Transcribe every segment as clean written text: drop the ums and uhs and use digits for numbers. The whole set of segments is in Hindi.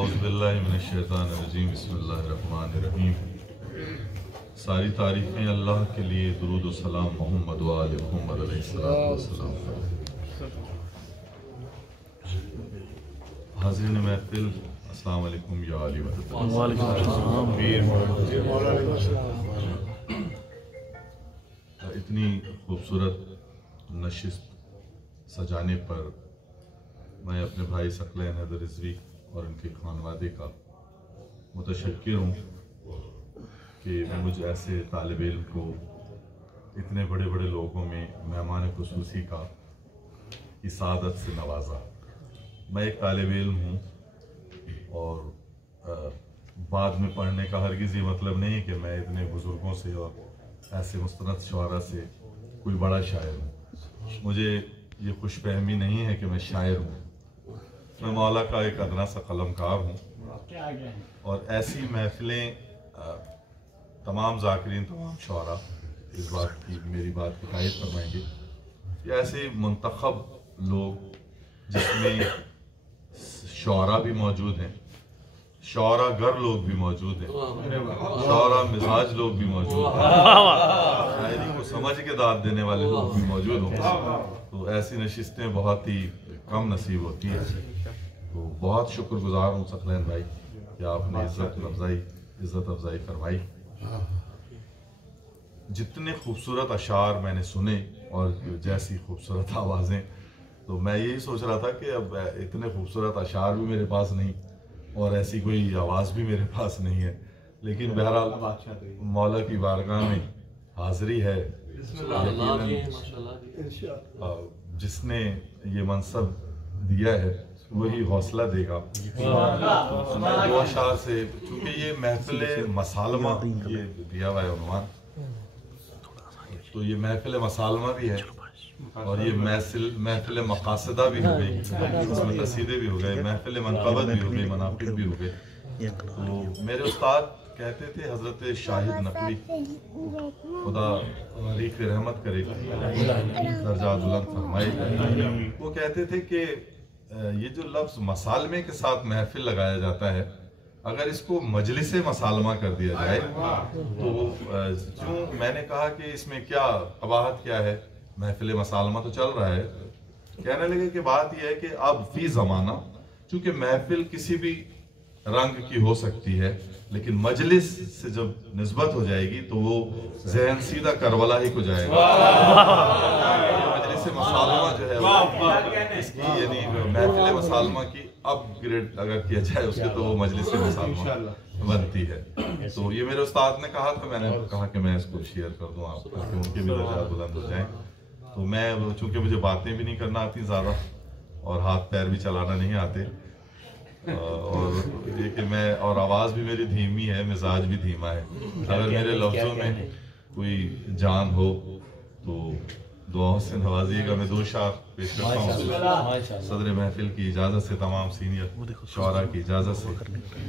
औज़ुबिल्लाहिमिनश्शैतानिर्रजीम बिस्मिल्लाहिर्रहमानिर्रहीम। सारी तारीफ़ें अल्लाह के लिए, दुरूद व सलाम मोहम्मद व आले मोहम्मद अलैहिस्सलाम व सलाम। हाज़रीन महफ़िल, अस्सलाम वालेकुम या अली इतनी खूबसूरत नशिस्त सजाने पर मैं अपने भाई सकलैन हैदर रिज़वी और उनके खानवादे का मुतशक्किर हूँ कि मुझ ऐसे तालिब इल्म को इतने बड़े बड़े लोगों में मेहमान खुसूसी का की सादत से नवाजा। मैं एक तालिब इल्म हूँ और बाद में पढ़ने का हरगिज़ ये मतलब नहीं है कि मैं इतने बुज़ुर्गों से और ऐसे मुस्तनद शुआरा से कोई बड़ा शायर हूँ। मुझे ये खुशफहमी नहीं है कि मैं शायर हूँ। मैं मौला का एक अदना सा कलमकार हूँ और ऐसी महफिलें तमाम ज़ाकिरीन, तमाम शुआरा इस बात की, मेरी बात की तारीफ़ फरमाएंगे कि ऐसे मुंतखब लोग जिसमें शुआरा भी मौजूद हैं, शुआरा गर लोग भी मौजूद हैं, शुआरा मिजाज लोग भी मौजूद हैं, शायरी को समझ के दाद देने वाले लोग भी मौजूद हों, तो ऐसी नशिस्तें बहुत ही कम नसीब होती हैं। तो बहुत शुक्रगुजार हूँ सकलैन भाई कि आपने इज़्ज़त अफजाई फरमाई। जितने खूबसूरत अशार मैंने सुने और जैसी खूबसूरत आवाज़ें, तो मैं यही सोच रहा था कि अब इतने खूबसूरत अशार भी मेरे पास नहीं और ऐसी कोई आवाज़ भी मेरे पास नहीं है, लेकिन बहरहाल मौला की बारगाह में हाज़िरी है। जिसने ये मनसब दिया है वही हौसला देगा। दो अशार से, चूँकि ये महफिल मसालमा ये दिया हुआ है उन्वान, तो ये महफिल मसालमा भी है और ये महफिल मकासदा भी हो गई, इसमें कसीदे भी हो गए, महफिल मनक़बत भी हो गई, मनाक़िब भी हो गए। तो मेरे उस्ताद कहते थे, हज़रत शाहिद नकवी खुदा तारीक़ रहमत करे, दर्जा बुलंद फरमाए, वो कहते थे कि ये जो लफ्ज़ मसालमे के साथ महफिल लगाया जाता है, अगर इसको मजलिस मसालमा कर दिया जाए तो जो मैंने कहा कि इसमें क्या कबाहत क्या है, महफिल मसालमा तो चल रहा है। कहने लगे कि बात यह है कि अब फी ज़माना, चूँकि महफिल किसी भी रंग की हो सकती है, लेकिन मजलिस से जब निस्बत हो जाएगी तो वो जहन सीधा करबला ही को जाएगा। मजलिस मसालमा जो है इसकी यानी महफिल मसालमा की अपग्रेड अगर किया जाए उसके, तो वो मजलिस मसालमा बनती है। तो ये मेरे उस्ताद ने कहा था, मैंने कहा कि मैं इसको शेयर कर दूं आप, ताकि उनके भी दर्जा बुलंद हो जाए। तो मैं, चूंकि मुझे बातें भी नहीं करना आती ज़्यादा और हाथ पैर भी चलाना नहीं आते, और ये कि मैं, और आवाज़ भी मेरी धीमी है, मिजाज भी धीमा है, अगर मेरे लफ्ज़ों में कोई जान हो तो दुआओं से नवाजिएगा। मैं दो शार पेश करता हूँ सदर महफिल की इजाज़त से, तमाम सीनियर शुआरा की इजाज़त से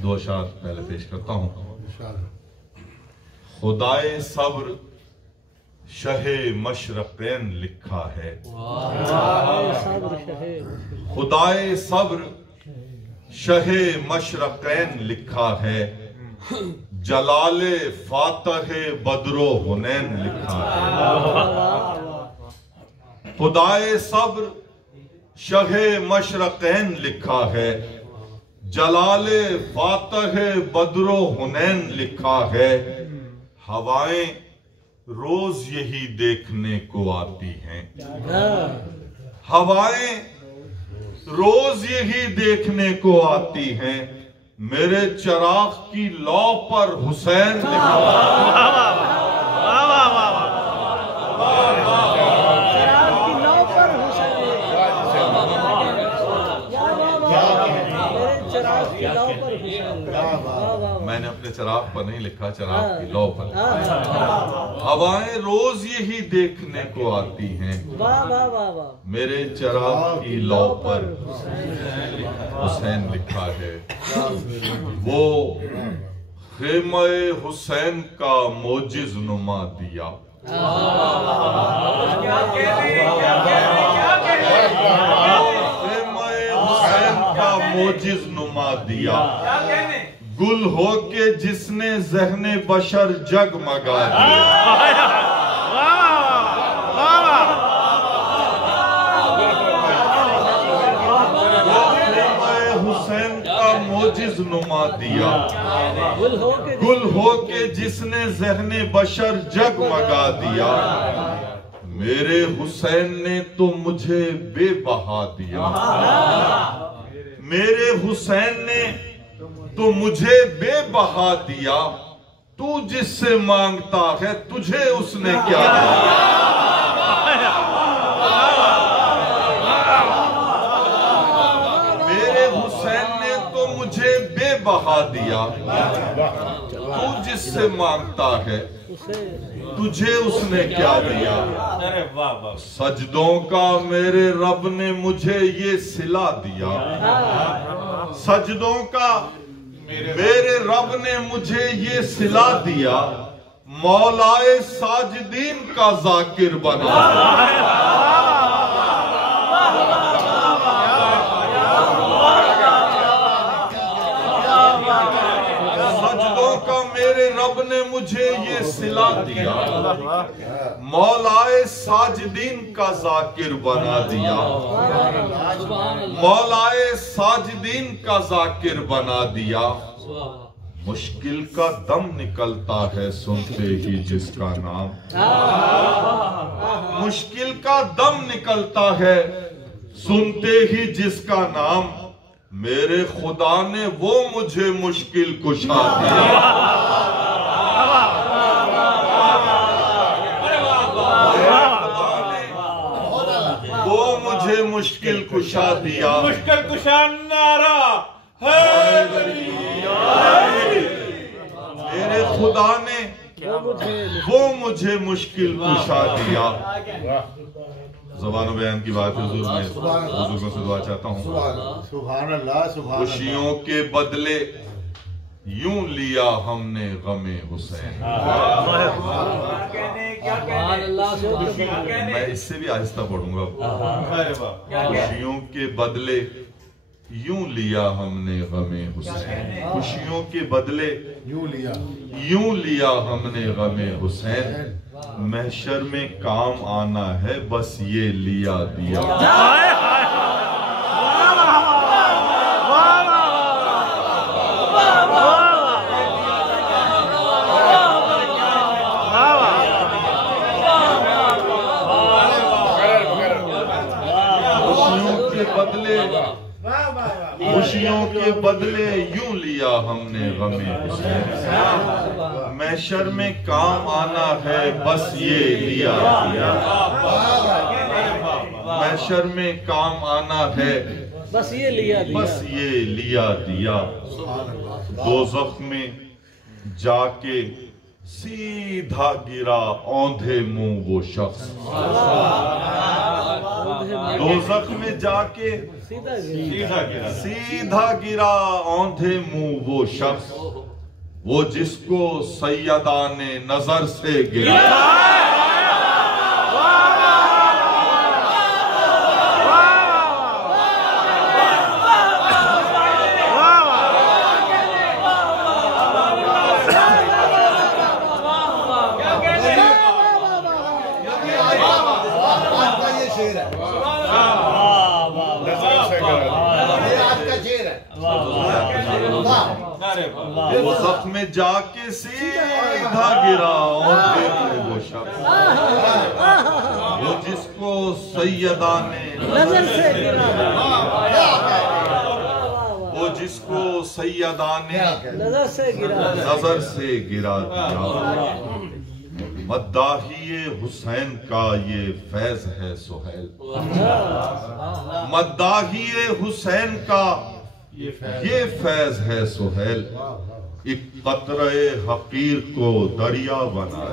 दो शार पहले पेश करता हूँ। खुदाए सब्र शहे मशरक़ैन लिखा है, खुदाए सब्र शहे मशरक़ैन लिखा है, जलाले फातहे बदरो हुनैन लिखा है। खुदाए सब्र शहे मशरक़ैन लिखा है, जलाले फातहे बदरो हुनैन लिखा है। हवाएं रोज यही देखने को आती हैं, हवाएं रोज यही देखने को आती हैं, मेरे चिराग की लौ पर हुसैन लिखा है। की लौ पर हुसैन। मैंने अपने चिराग पर नहीं लिखा, चिराग की लौ पर। हवाएं रोज यही देखने को आती हैं, वाह वाह वाह वाह। मेरे चिराग की लौ पर हुसैन लिखा है। वो खेमे हुसैन का मोजिज नुमा दिया। खेमे हुसैन का मोजिज नुमा दिया, गुल हो के जिसने ज़हने बशर जगमगा दिया। हुसैन का मोजिज नुमा दिया, गुल हो के जिसने ज़हने बशर जगमगा दिया। मेरे हुसैन ने तो मुझे बेबहा दिया, मेरे हुसैन ने तो मुझे बेबहा दिया। तू जिससे मांगता है तुझे उसने क्या दिया। मेरे हुसैन ने तो मुझे बेबहा दिया, तू जिससे मांगता है तुझे उसने क्या दिया। सजदों का मेरे रब ने मुझे ये सिला दिया, सजदों का मेरे रब ने मुझे ये सिला दिया। मौलाए साजिदीन का जाकिर बना दिया। सजदों का मेरे रब ने मुझे ये सिला दिया, मौलाए साजिदीन का जाकिर बना दिया। मौलाए साजिदीन का जाकिर बना दिया। मुश्किल का दम निकलता है सुनते ही जिसका नाम, मुश्किल का दम निकलता है सुनते ही जिसका नाम। मेरे खुदा ने वो मुझे मुश्किल कुशा दिया। वो मुझे मुश्किल कुशा दिया। मुश्किल कुशा नारा है। मेरे खुदा ने वो मुझे मुश्किल कुशा दिया। ज़बान बयान की बात हुजूर में बुजुर्गों से दुआ चाहता हूँ। सुभान अल्लाह, सुभान खुशियों के बदले यूं लिया हमने गमे हुसैन। मैं इससे भी आहिस्ता पढ़ूंगा। खुशियों के बदले यूं लिया हमने गमे हुसैन, खुशियों के बदले यूं लिया हमने गमे हुसैन। महशर में काम आना है बस ये लिया दिया। खुशियों के बदले यूं लिया हमने गमे हुसैन। महशर में काम आना है बस ये लिया दिया। महशर में काम आना है बस ये लिया दिया। बस ये लिया दिया। दोज़ख में जाके सीधा गिरा औंधे मुंह वो शख्स। दोज़ख में जाके सीधा गिरा औंधे मुंह वो शख्स, वो जिसको सैयदा ने नजर से गिरा। वो जख्म में जाके सीधा गिरा औंधे मुंह वो शख्स, वो जिसको सैयदा ने नजर से गिरा, वो जिसको सैयदा ने नजर से गिरा दिया। मद्दाहिए हुसैन का ये फैज है सुहैल, मद्दाहिए हुसैन का ये फैज है सुहेल, एक कतरे हकीर को दरिया बना।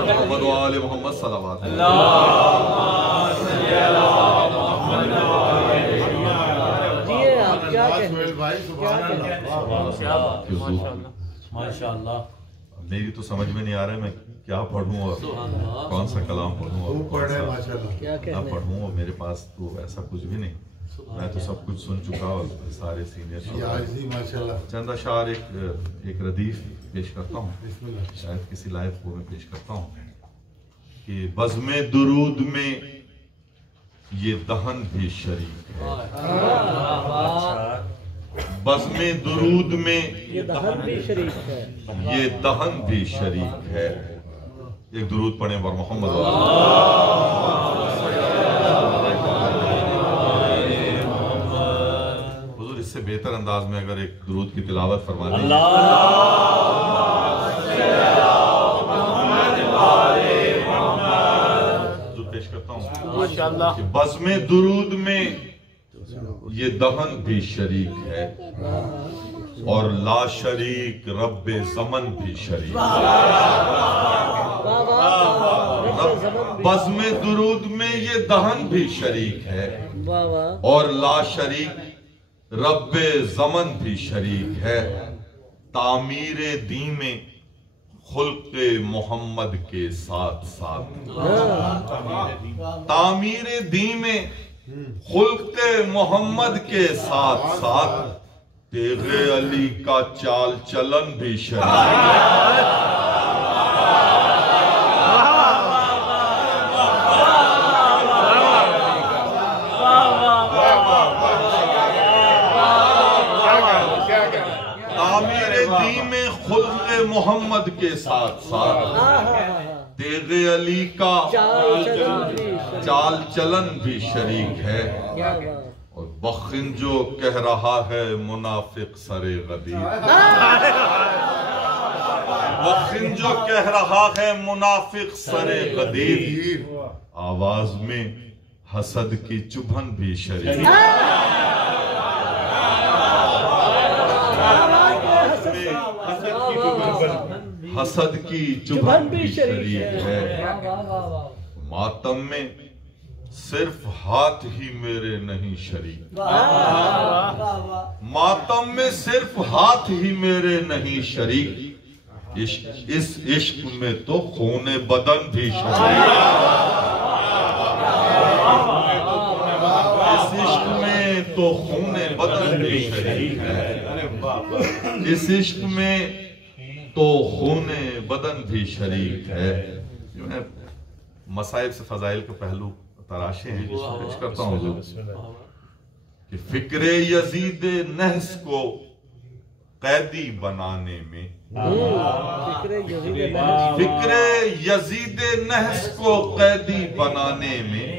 मोहम्मद वाले मोहम्मद सल्लल्लाहु अलैहि जिए आप क्या कहते सुहेल भाई सुभान अल्लाह। माशाल्लाह। मेरी तो समझ में नहीं आ रहा है मैं क्या पढ़ूं और कौन सा कलाम पढ़ूं और खूब कौन पढ़े सा माशाल्लाह। क्या क्या कहने पढ़ूं। और मेरे पास तो ऐसा कुछ भी नहीं, मैं तो सब कुछ सुन चुका और सारे सीनियर। याजी माशाल्लाह। चंद अशार एक रदीफ पेश करता हूँ, बिस्मिल्लाह। शायद किसी लायक को मैं पेश करता हूँ कि बज़्मे दुरूद में ये दहन भी शरीक है। बज़्मे दुरूद में ये दहन भी शरीफ है। ये दहन भी शरीक है। एक दुरूद पढ़े वर मोहम्मद। हुजूर इससे बेहतर अंदाज में अगर एक दुरूद की तिलावत फरमा दें। जो पेश करता हूँ कि बज़्मे दुरूद में ये दहन भी शरीक है और ला शरीक रब्बे ज़मन भी शरीक है। बज़्मे दुरूद में ये दहन भी शरीक है और ला शरीक रब्बे ज़मन भी शरीक है। तामीरे दी में खुल्क़े मोहम्मद के साथ साथ, तामीरे दी में खुल्क़े मोहम्मद के साथ साथ तेगे अली का चाल चलन भी शरीक है। तामीरे दी में खुल्क़े मोहम्मद के साथ साथ तेगे अली का चाल चलन भी शरीक है। और बखिन जो कह रहा है मुनाफिक सरे गदीर, बखिन जो कह रहा है मुनाफिक सरे गदीर, आवाज में हसद की चुभन भी शरीक है। हसद की चुभन भी शरीक है। मातम में सिर्फ हाथ ही मेरे नहीं शरीक, मातम में सिर्फ हाथ ही मेरे नहीं शरीक, इस इश्क में तो खूने बदन भी शरीक, इस इश्क में तो खूने बदन भी शरीक है। इस इश्क में तो खूने बदन भी शरीक है। जो है मसाइब से फजाइल के पहलू तराशे हैं, जिसको पेश करता हूँ कि फिक्रे यजीद नहस को कैदी बनाने में, फिक्रे यजीद नहस को कैदी बनाने में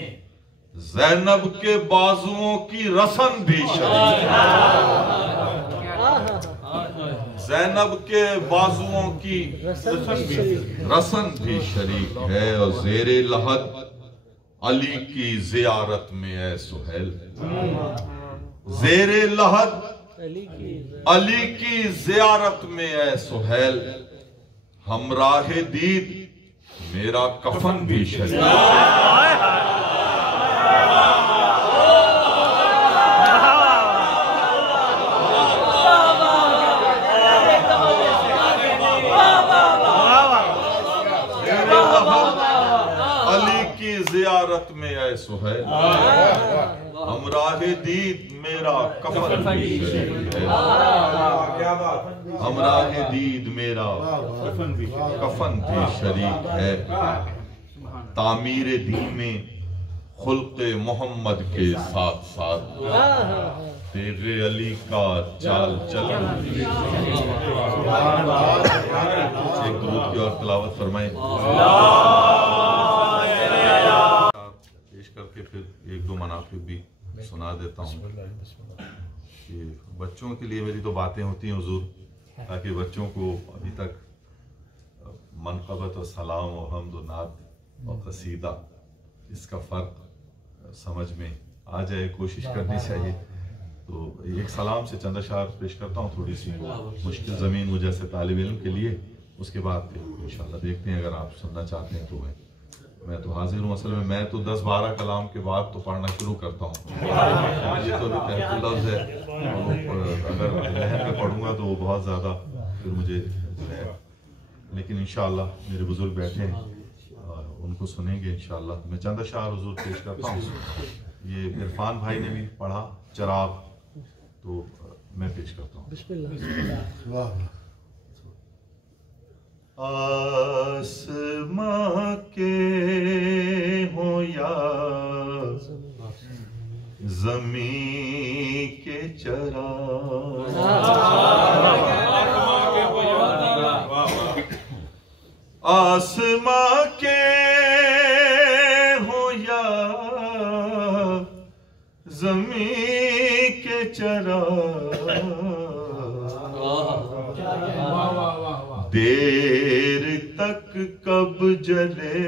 ज़ैनब के बाजुओं की रसन भी शरीक है। ज़ैनब के बाजुओं की रसन भी शरीक है। और ज़ेरे लहद अली की ज़ियारत में ऐ सुहेल, ज़ेरे लहद अली की ज़ियारत में ऐ सुहेल, हमराहे दीद मेरा कफन भी शरीक है। ज़ियारत में ऐ सुहेल, हमराहे दीद मेरा कफन भी शरीक है। हमराहे दीद मेरा कफन भी शरीक है। तामीरे दी में खुल्क़े मोहम्मद के साथ साथ तेगे अली का चाल चलन। एक दुरूद की और तिलावत फरमाएं करके, फिर एक दो मनाक़िब भी सुना देता हूँ कि बच्चों के लिए मेरी तो बातें होती हैं हुजूर, ताकि बच्चों को अभी तक मनक़बत और सलाम और हम्द और नात और क़सीदा इसका फ़र्क समझ में आ जाए, कोशिश करनी चाहिए। तो एक सलाम से चंद अशार पेश करता हूँ, थोड़ी सी मुश्किल ज़मीन मुझे जैसे तालिब इल्म के लिए, उसके बाद इंशाल्लाह देखते हैं अगर आप सुनना चाहते हैं तो मैं तो हाजिर हूँ। असल में मैं तो 10-12 कलाम के बाद तो पढ़ना शुरू करता हूँ, ये तो लफ्ज़ है, अगर लहर में पढ़ूंगा तो वो बहुत ज़्यादा फिर मुझे है, लेकिन इंशाल्लाह मेरे बुजुर्ग बैठे हैं उनको सुनेंगे इंशाल्लाह। मैं चंद अशार हुजूर पेश करता हूँ। ये इरफान भाई ने भी पढ़ा चराग, तो मैं पेश करता हूँ। आसमां के हो या ज़मीं के चराग, आसमां के हो या ज़मीं के चराग, देर तक कब जले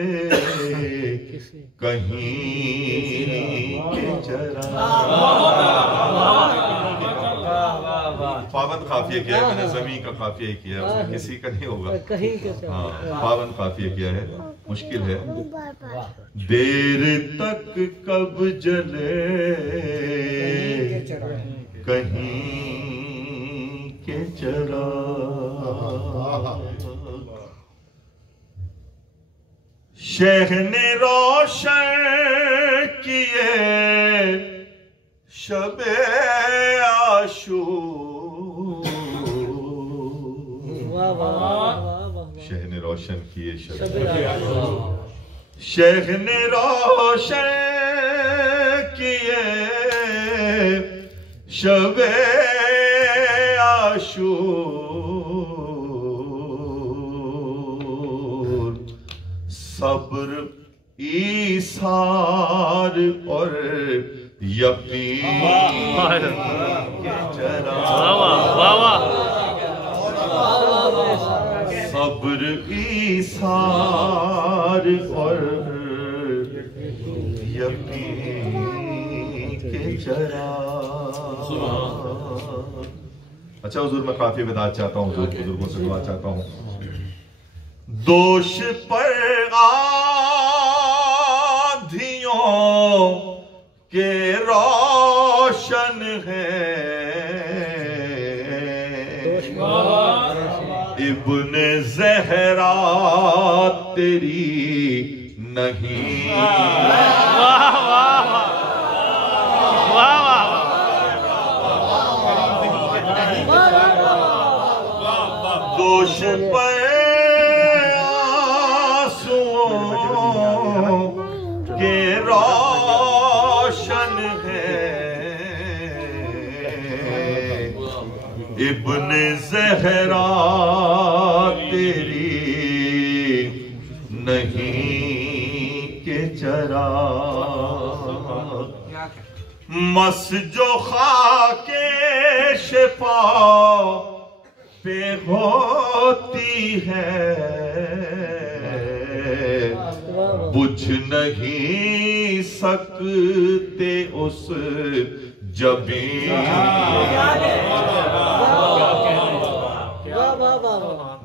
कहीं के चराग। पाबंद काफिया किया है मैंने, जमीन का काफिया ही किया है, उसमें किसी का नहीं होगा। हाँ, पाबंद काफिया किया है, मुश्किल है। देर तक कब जले कहीं के चराग, शेख ने रोशन किए शबे आशूर, शेख ने रोशन किए शबे आशूर, शेख ने रोशन किए शबे आशूर, सब्र ईसार और यकीन के चराग, सब्र ईसार और यकीन के चराग। अच्छा हुजूर, मैं काफी विदा चाहता हूँ, हुजूर बुजुर्गों से दुआ चाहता हूँ। दोष पर आँधियों के रोशन है, इब्ने ज़हरा तेरी नहीं, दोष पर आंसुओं के रोशन है, इब्ने ज़हरा तेरी नहीं के चराग, मस जो खाके शिफा पे होती है, बुझ नहीं सकते उस जबीन,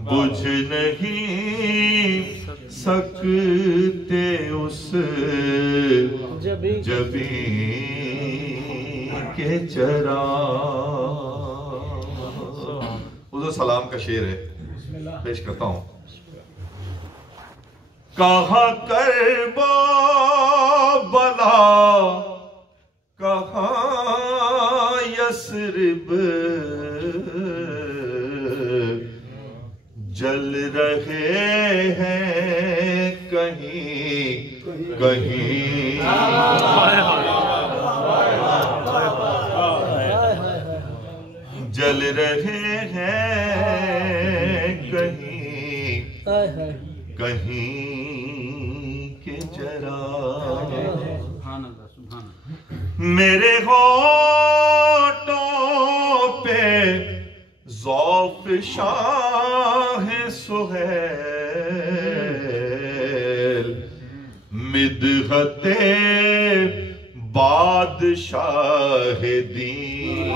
बुझ नहीं सकते उस जबीन के चराग। उधर सलाम का शेर है, पेश करता हूं। कहाँ करबो बला, कहाँ यस्रिब, जल रहे हैं कहीं कहीं, जल रहे हैं कहीं कहीं के चराग, मेरे होठों पे ज़ौफ़ शाह सुहैल, मिदहते बादशाह दीन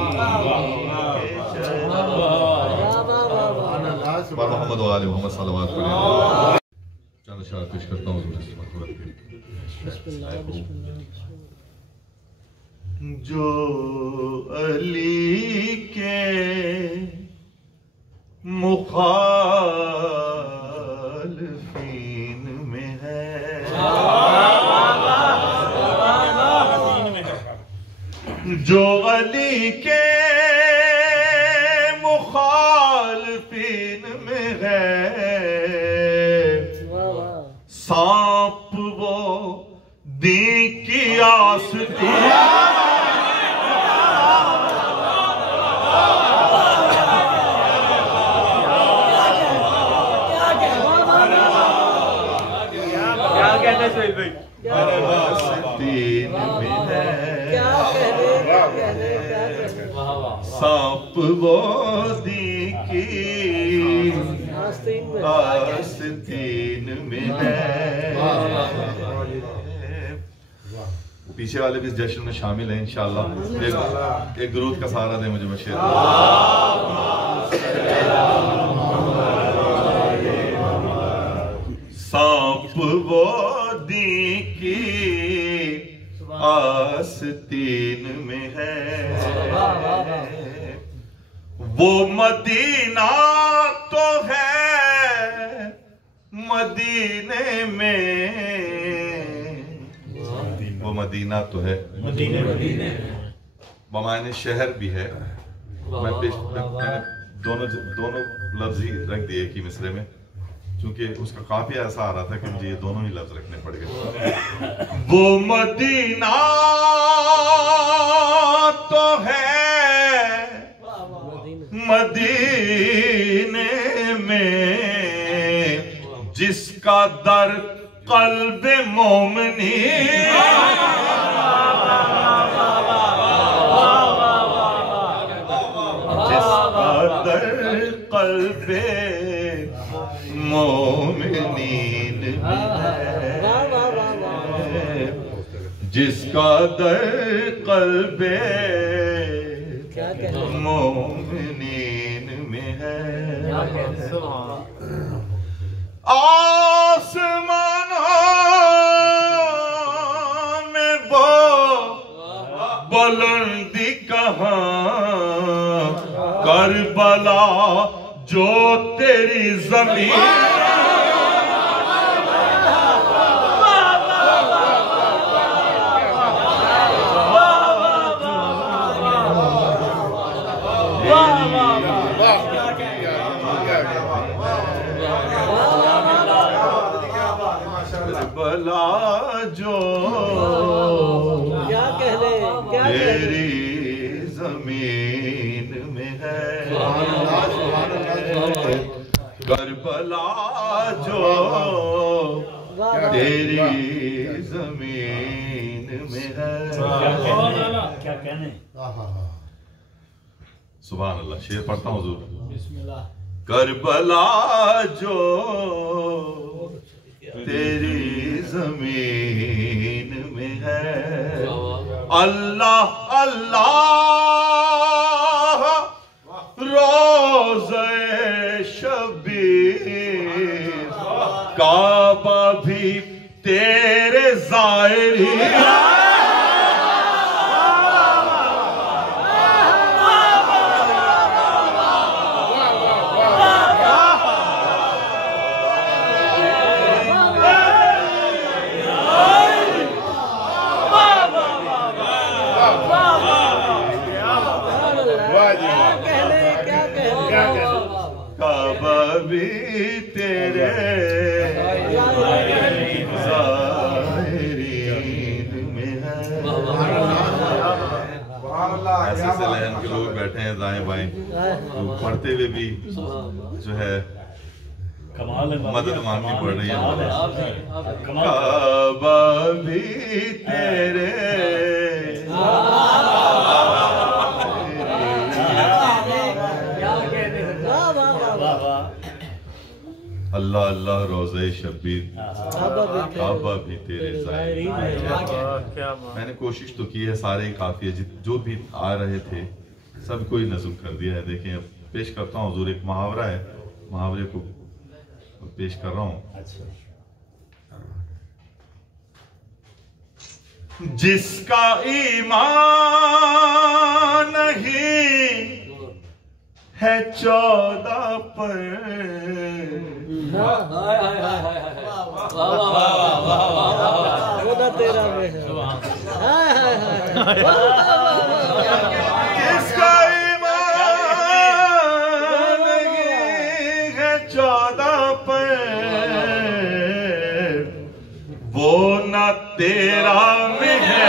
मोहम्मद वाले मोहम्मद सल्लल्लाहु अलैहि वसल्लम। चंद अशआर पेश करता हूँ। जो अली के मुखालिफीन में है, जो अली के मुखालिफीन में है, सांप वो दी की आस्ती आस्तीन में है, सांप वो दी की आस्तीन में है। पीछे वाले भी इस जश्न में शामिल हैं इंशाअल्लाह। एक दुरूद का सहारा दे मुझे बशीर। सांप वो दी की आस्तीन में है, वो मदीना तो है मदीने में, वो मदीना तो है मदीने बमाने शहर भी है। मैंने दोनों लफ्ज ही रख दिए एक ही मिसरे में, क्योंकि उसका काफी ऐसा आ रहा था कि मुझे ये दोनों ही लफ्ज रखने पड़ गए। वो मदीना तो है मदीने में, जिसका दर कल्ब मोमिनी, जिसका दर कल्ब मोमिनीन में है, जिसका दर कल्बे मोमिनीन में है। आसमानों में वो बुलंदी कहाँ, करबला जो तेरी जमीन, करबला जो क्या कहने तेरी जमीन में है, करबला जो तेरी जमीन में है। क्या कहने। सुभान अल्लाह। शेर पढ़ता हूँ हुजूर। करबला जो तेरी जमीन में है, अल्लाह अल्लाह रोज़े शबीर, काबा भी तेरे ज़ाहिरी, काबा भी तेरे ज़ाहिरीन में है। ऐसे ऐसे लहन के लोग बैठे हैं दाएं बाएं, तो पढ़ते हुए भी जो है मदद मांगनी पड़ रही है। काबा भी तेरे अल्लाह अल्लाह रोज़े शबीर, काबा भी तेरे ज़ाहिरी में है। मैंने कोशिश तो की है, सारे काफिये जो भी आ रहे थे सबको ही नज़म कर दिया है। देखें अब पेश करता हूँ हुज़ूर, एक मुहावरा है, मुहावरे को पेश कर रहा हूँ। जिसका ईमान नहीं है 14 पर, जिसका ईमान नहीं है 14 पर, वो न तेरा में है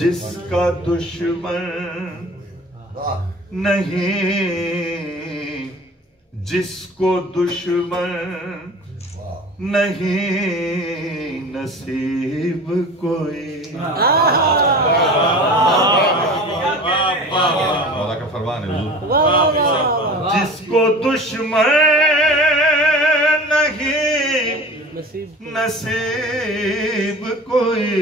जिसका दुश्मन नहीं, जिसको दुश्मन नहीं नसीब कोई। मौला का फरमान है हुज़ूर। जिसको दुश्मन नहीं नसीब कोई,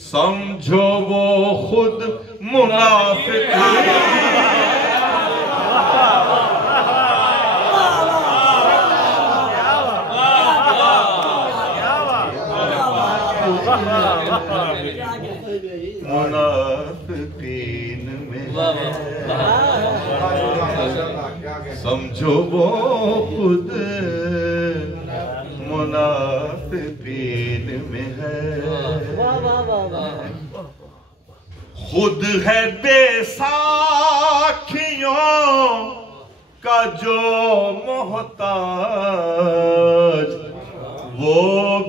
समझो वो खुद मुनाफिक मुनाफिकीन में, समझो वो खुद मुनाफिकीन में है। खुद है बेसाखियों का जो मोहताज, वो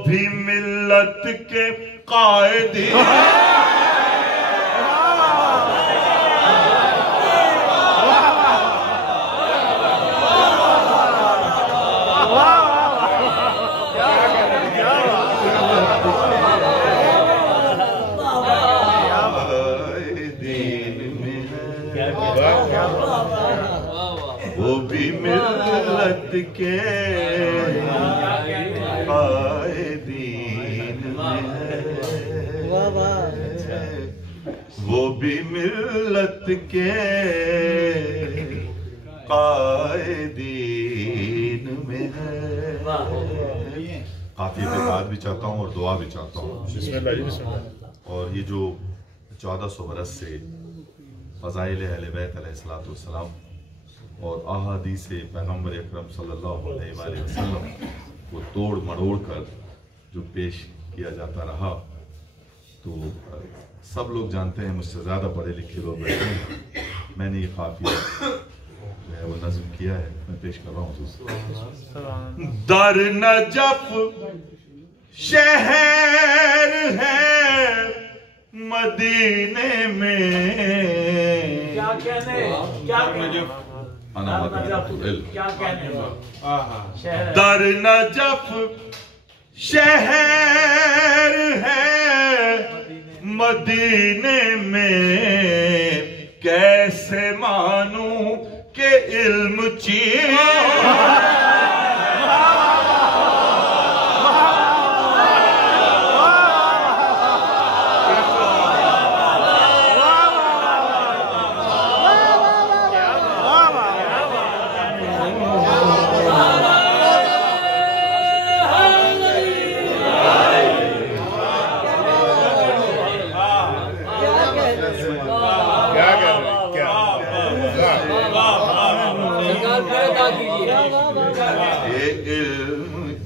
भी मिल्लत के कायदी। वो भी मिल्लत के कायदीन में है, वो भी मिल्लत के कायदीन में है। काफी इत्तेफाक भी चाहता हूँ और दुआ भी चाहता हूँ। और ये जो 1400 बरस से फ़ज़ाइल अहले बैत अलैहिस्सलाम और अहादीस पैगम्बर अकरम सल्लल्लाहु अलैहि वसल्लम को तोड़ मरोड़ कर जो पेश किया जाता रहा, तो सब लोग जानते हैं, मुझसे ज़्यादा पढ़े लिखे लोग बैठे हैं। मैंने ये काफ़िया जो है वो नज़म किया है, मैं पेश कर रहा हूँ। दर नजफ शहर है मदीने में, क्या कहने दर नजफ शहर है मदीने में, कैसे मानूं के इल्म चीज़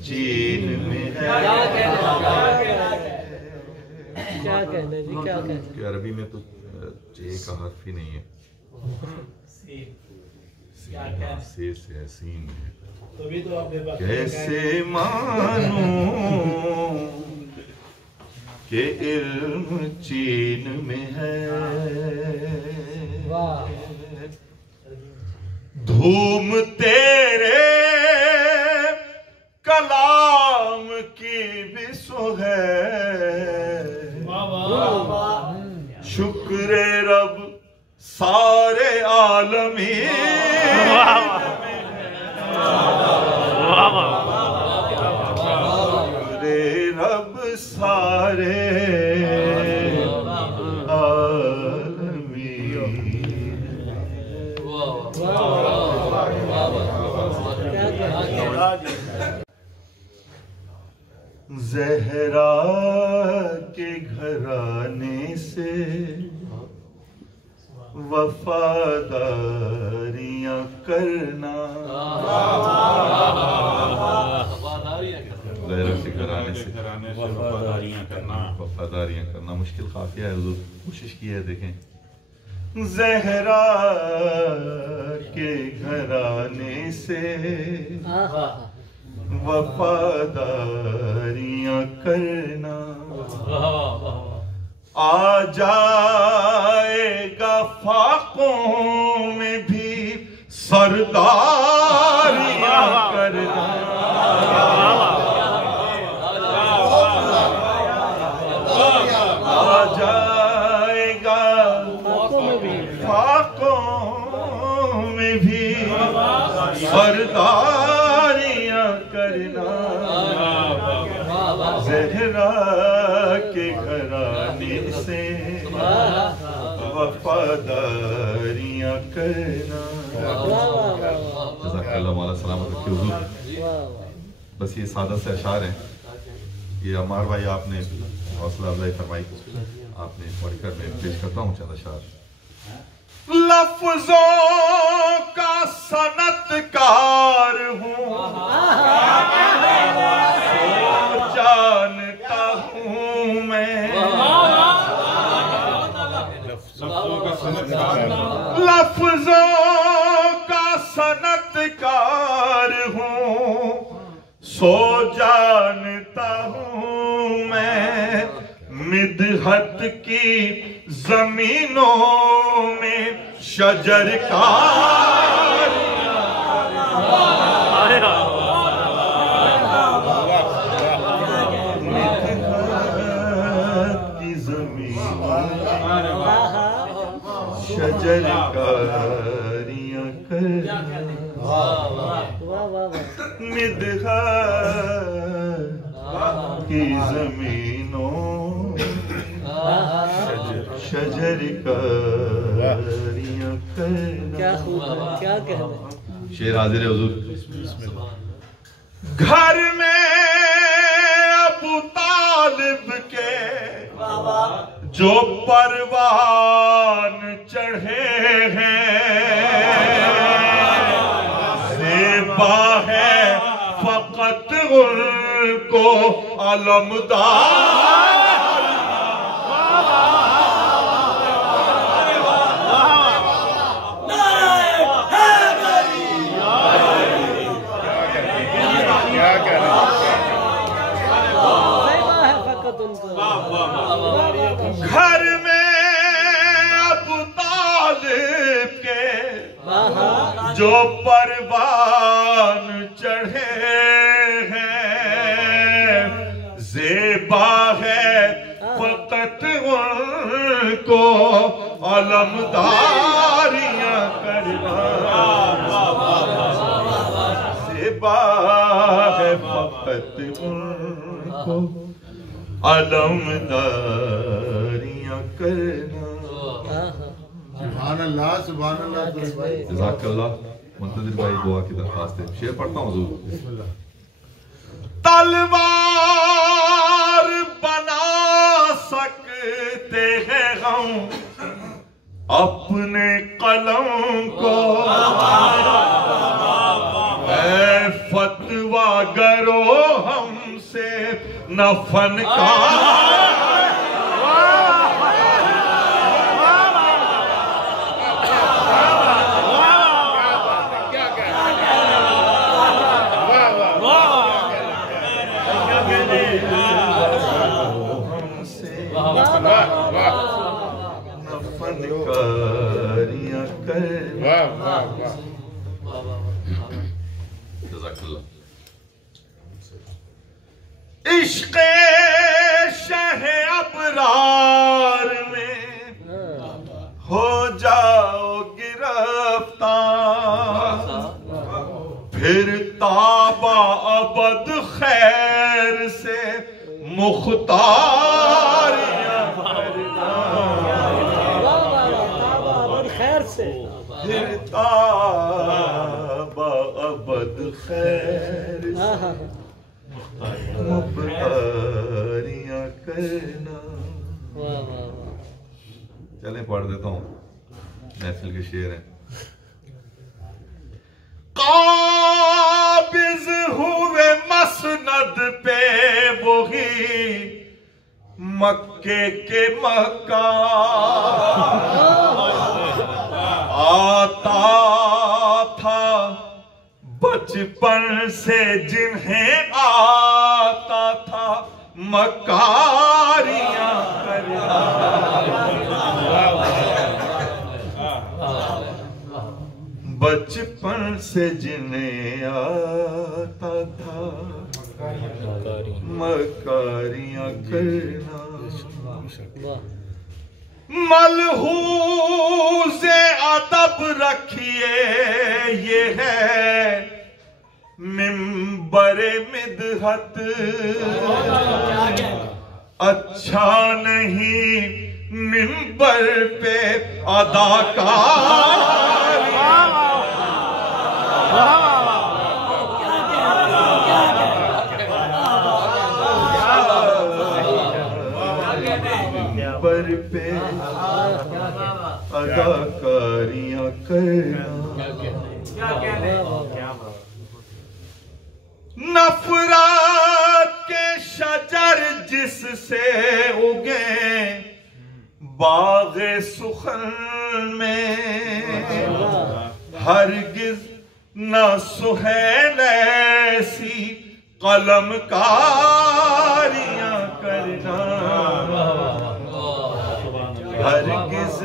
चीन में है। क्या कहना जी, क्या कहना? अरबी में तो जे का हर्फ ही नहीं है, से सीन है। कैसे मानूं के इल्म चीन में है, धूम तेरे कलाम की विश्व है, शुक्र रब सारे आलमी, शुक्र रब सारे ज़हरा के घराने से वफादारियां करना, ज़हरा के घराने से वफादारियां करना मुश्किल काफिया है हुजूर, कोशिश की है देखें। ज़हरा के घराने से वफादारियां करना, आ जाएगा फाकों में भी सरदारियां करना, आ जाएगा फाकों में भी सरदारियां करना, ज़हरा के घराने से वफादारियां करना। जज़ाकल्लाह मौला सलामत रखे हुजूर। बस ये सादा से अशार हैं, ये अमार भाई आपने हौसला अफजाई फरमाई, आपने पढ़कर मैं पेश करता हूँ चंद अशार। लफ्जों का सनतकार हूँ, जानता हूँ मैं, लफ्जों का सनतकार हूँ, सो जानता हूँ मैं, मिदहत की जमीनों में शजर का शजरकारियां करना, मिदहत की जमीनों शजरकारियां करना। क्या खूब है, क्या कहना। शेर हाजिर है हुजूर। घर में अबू तालिब के जो परवान चढ़े हैं, ज़ेबा है फकत उनको अलमदार, घर में अबू तालिब के जो परवान चढ़े हैं, ज़ेबा है फकत उनको अलमदारियां करना, ज़ेबा है फकत उनको अलमदारियां करना। सुभान अल्लाह, सुभान अल्लाह। जज़ाकल्लाह। मुंतज़िर भाई दुआ की दरख्वास्त है, शेर पढ़ता हूँ हुजूर। तलवार बना सकते हैं हम अपने कलम को, ऐ फतवा गरो हमसे न फनकार, हमसे फनकारियां करना। वाह वाह वाह। जज़ाकल्लाह। इश्क़ शह अबरार में हो जाओ गिरफ्तार, फिर ताबा अबद खैर से मुख्तारियां करना। खैर से फिर ताबा अबद खैर से मुख्तारियां करना। वाह वाह वाह। चलें पढ़ देता हूँ, महफिल के शेर हैं। काबिज हुए मसनद पे वही मक्के के मक्का, आता था बचपन से जिन्हें आता था मकारियां करना। बचपन से जिन्हें आता था मकारियां करना। मलहूज़े अदब रखिए ये है मिंबरे मिदहत, अच्छा नहीं मिंबर पे अदाकार। पर पे अदाकारियां करना। नफरत के शजर जिससे उगे बाग़े सुखन में, हरगिज न सुहैल ऐसी कलमकारियां करना। हरगिज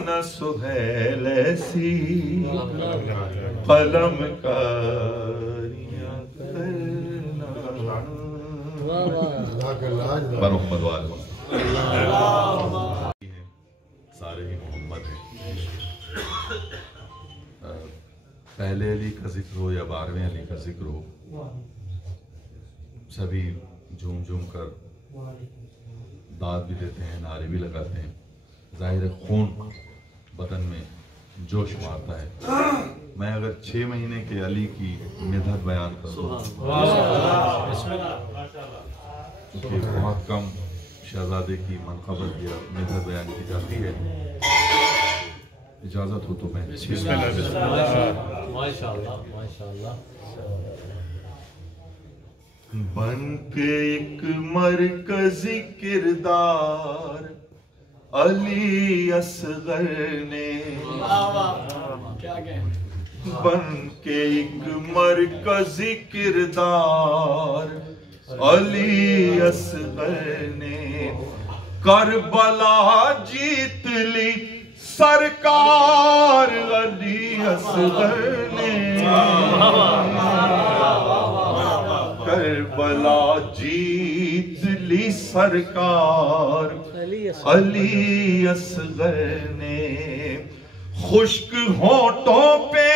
न सुहैल ऐसी कलमकारियां करना। मोहम्मद वाले सारे ही मोहम्मद हैं। पहले अली का जिक्र हो या 12वें अली का जिक्र हो, सभी झूम झूम कर दाद भी देते हैं, नारे भी लगाते हैं। जाहिर है खून बदन में जोश मारता है। मैं अगर 6 महीने के अली की मिदहत बयान करूँ, क्योंकि बहुत कम शहजादे की मनक़बत या मिदहत बयान की जाती है, इजाज़त हो तो मैं माशाअल्लाह माशाअल्लाह। बन के एक मरकज़ी किरदार अली असगर ने, बन के एक मरकज़ी किरदार अली असगर ने करबला जीत ली सरकार अली असगर ने। करबला जीत ली सरकार अली असगर ने। खुश्क होठों पे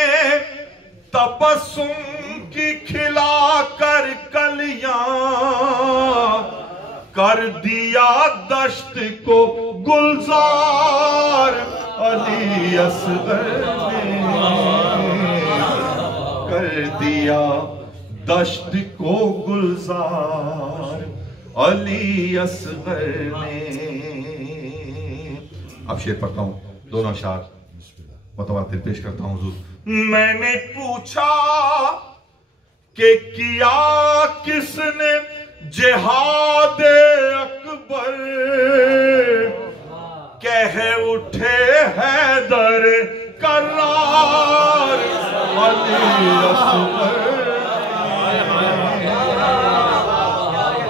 तबस्सुम की खिला कर कलियां कर दिया दश्त को गुलजार अली असगर ने। कर दिया दश्त को गुलजार अली असगर ने। अब शेर पढ़ता हूँ, दोनों अशार मुतवातिर पेश करता हूँ हुजूर। मैंने पूछा कि किया किसने जिहाद अकबर, कह उठे हैदर करार अली असगर।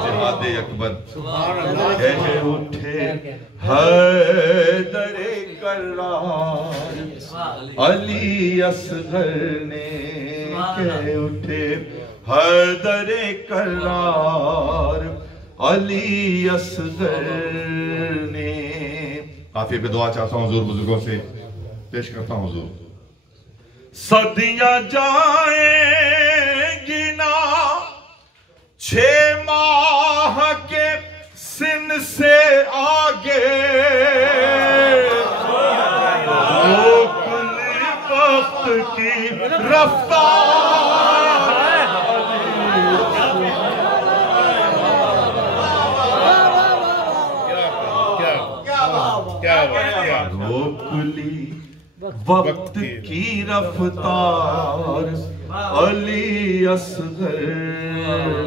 जिहाद अकबर कह उठे हैदर करार अली असगर ने के उठे हैदरे करार अली असगर ने। काफी पे दुआ चाहता हूँ हुजूर बुजुर्गों से पेश करता हूँ हुजूर। सदियां जाएंगी ना 6 माह के सिन से आगे कुल वक्त की रफ्तार रोकली वक्त की रफ्तार अली असगर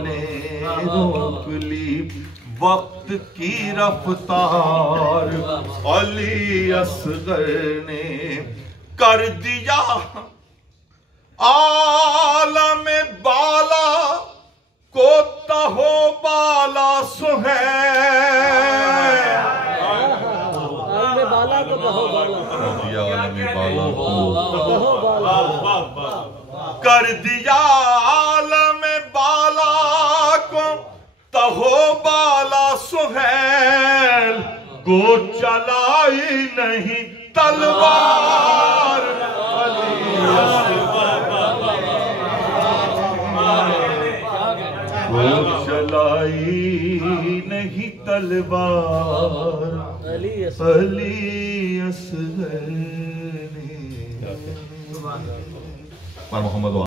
ने रोकली वक्त की रफ्तार अली असगर ने कर दिया आलम बाला को तहो बाला सुहैल बाला तो कहो बाला कर दिया आलम बाला को तहो बाला सुहैल गो चलाई नहीं तलवार गो चलाई नहीं तलवार अली असगर ने। मोहम्मद